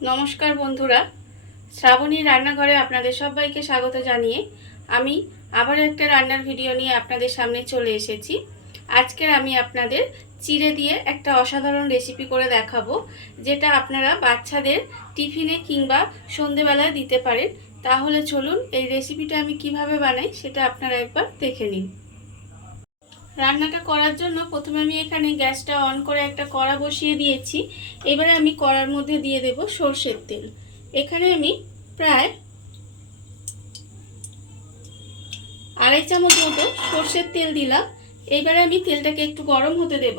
নমস্কার বন্ধুরা, শ্রাবণী রান্নাঘরে আপনাদের সবাইকে স্বাগত জানিয়ে আমি আবার একটা রান্নার ভিডিও নিয়ে আপনাদের সামনে চলে এসেছি। আজকের আমি আপনাদের চিড়ে দিয়ে একটা অসাধারণ রেসিপি করে দেখাবো, যেটা আপনারা বাচ্চাদের টিফিনে কিংবা সন্ধেবেলায় দিতে পারেন। তাহলে চলুন এই রেসিপিটা আমি কিভাবে বানাই সেটা আপনারা একবার দেখে নিন। রান্নাটা করার জন্য প্রথমে আমি এখানে গ্যাসটা অন করে একটা কড়া বসিয়ে দিয়েছি। এবারে আমি কড়ার মধ্যে দিয়ে দেব সরষের তেল। এখানে আমি প্রায় 2.5 চামচ মতো সরষের তেল দিলাম। এবারে আমি তেলটাকে একটু গরম হতে দেব।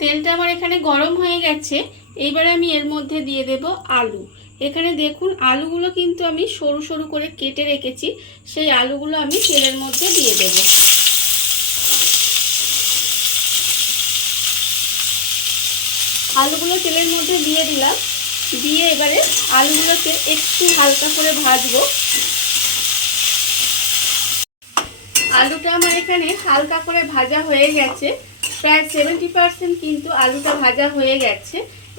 তেলটা আমার এখানে গরম হয়ে গেছে। এইবারে আমি এর মধ্যে দিয়ে দেব আলু। এখানে দেখুন আলুগুলো কিন্তু আমি সরু সরু করে কেটে রেখেছি, সেই আলুগুলো আমি তেলের মধ্যে দিয়ে দেব। আলুগুলো তেলের মধ্যে দিয়ে দিলাম। দিয়ে এবারে আলুগুলোকে একটু হালকা করে ভাজবো। আলুটা আমার এখানে হালকা করে ভাজা হয়ে গেছে, প্রায় 70% কিন্তু আলুটা ভাজা হয়ে গেছে।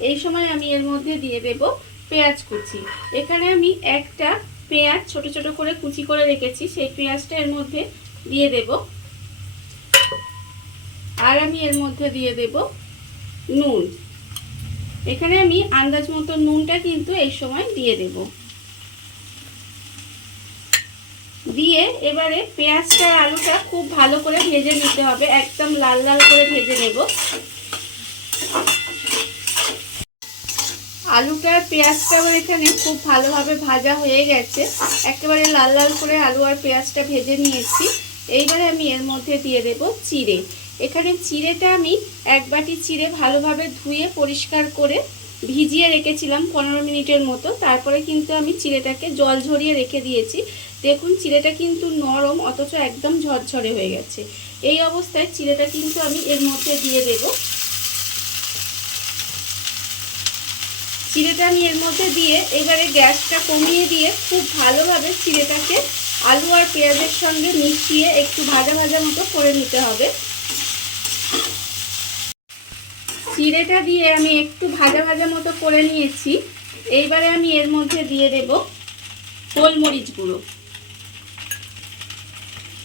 এই সময় আমি এর মধ্যে দিয়ে দেব পেঁয়াজ কুচি। এখানে আমি একটা পেঁয়াজ ছোট ছোট করে কুচি করে রেখেছি, সেই পেঁয়াজটা এর মধ্যে দিয়ে দেব। আর আমি এর মধ্যে দিয়ে দেব নুন। এখানে আমি আন্দাজ মতো নুনটা কিন্তু এই সময় দিয়ে দেব। দিয়ে এবারে পেঁয়াজটা আলুটা খুব ভালো করে ভেজে নিতে হবে, একদম লাল লাল করে ভেজে নেব। আলুটা আর পেঁয়াজটা আমার এখানে খুব ভালোভাবে ভাজা হয়ে গেছে, একেবারে লাল লাল করে আলু আর পেঁয়াজটা ভেজে নিয়েছি। এইবারে আমি এর মধ্যে দিয়ে দেব চিড়ে। এখানে চিড়েটা আমি 1 বাটি চিড়ে ভালোভাবে ধুয়ে পরিষ্কার করে ভিজিয়ে রেখেছিলাম 15 মিনিটের মতো। তারপরে কিন্তু আমি চিড়েটাকে জল ঝরিয়ে রেখে দিয়েছি। দেখুন চিড়েটা কিন্তু নরম, অথচ একদম ঝরঝরে হয়ে গেছে। এই অবস্থায় চিড়েটা কিন্তু আমি এর মধ্যে দিয়ে দেব। চিড়েটা আমি এর মধ্যে দিয়ে এবারে গ্যাসটা কমিয়ে দিয়ে খুব ভালোভাবে চিড়েটাকে আলু আর পেঁয়াজের সঙ্গে মিশিয়ে একটু ভাজা ভাজা মতো করে নিতে হবে। চিড়েটা দিয়ে আমি একটু ভাজা ভাজা মতো করে নিয়েছি। এইবারে আমি এর মধ্যে দিয়ে দেব গোলমরিচ গুঁড়ো।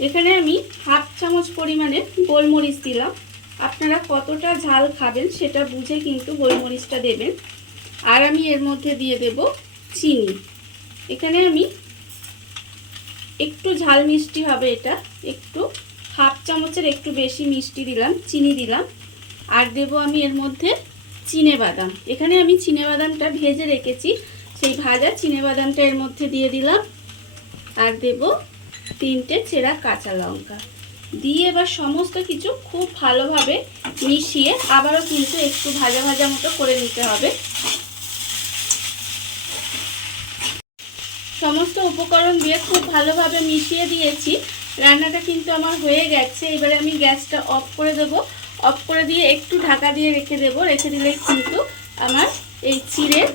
এখানে আমি 1/2 চামচ পরিমাণে গোলমরিচ দিলাম। আপনারা কতটা ঝাল খাবেন সেটা বুঝে কিন্তু গোলমরিচটা দেবেন। আর আমি এর মধ্যে দিয়ে দেব চিনি। এখানে আমি একটু ঝাল মিষ্টি হবে, এটা একটু 1/2 চামচের একটু বেশি মিষ্টি দিলাম, চিনি দিলাম। আর দেব আমি এর মধ্যে চিনেবাদাম। এখানে আমি চিনেবাদামটা ভেজে রেখেছি, সেই ভাজা চিনেবাদামটা এর মধ্যে দিয়ে দিলাম। আর দেব 3টে চেরা কাঁচা লঙ্কা। দিয়ে এবার সমস্ত কিছু খুব ভালোভাবে মিশিয়ে আবারও কিন্তু একটু ভাজা ভাজা মতো করে নিতে হবে। সমস্ত উপকরণ দিয়ে খুব ভালোভাবে মিশিয়ে দিয়েছি। রান্নাটা কিন্তু আমার হয়ে গেছে। এবারে আমি গ্যাসটা অফ করে দেব। অফ করে দিয়ে একটু ঢাকা দিয়ে রেখে দেব। রেখে দিলেই কিন্তু আমার এই চিড়ের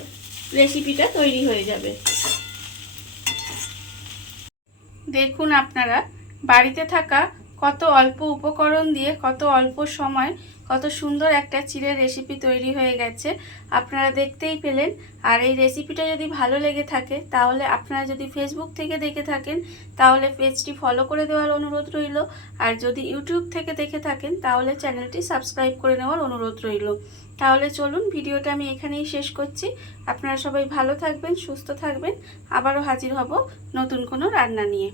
রেসিপিটা তৈরি হয়ে যাবে। দেখুন আপনারা বাড়িতে থাকা কত অল্প উপকরণ দিয়ে কত অল্প সময় কত সুন্দর একটা চিড়ের রেসিপি তৈরি হয়ে গেছে, আপনারা দেখতেই পেলেন। আর এই রেসিপিটা যদি ভালো লেগে থাকে, তাহলে আপনারা যদি ফেসবুক থেকে দেখে থাকেন তাহলে পেজটি ফলো করে দেওয়ার অনুরোধ রইল। আর যদি ইউটিউব থেকে দেখে থাকেন তাহলে চ্যানেলটি সাবস্ক্রাইব করে নেওয়ার অনুরোধ রইল। তাহলে চলুন ভিডিওটা আমি এখানেই শেষ করছি। আপনারা সবাই ভালো থাকবেন, সুস্থ থাকবেন। আবারও হাজির হব নতুন কোনো রান্না নিয়ে।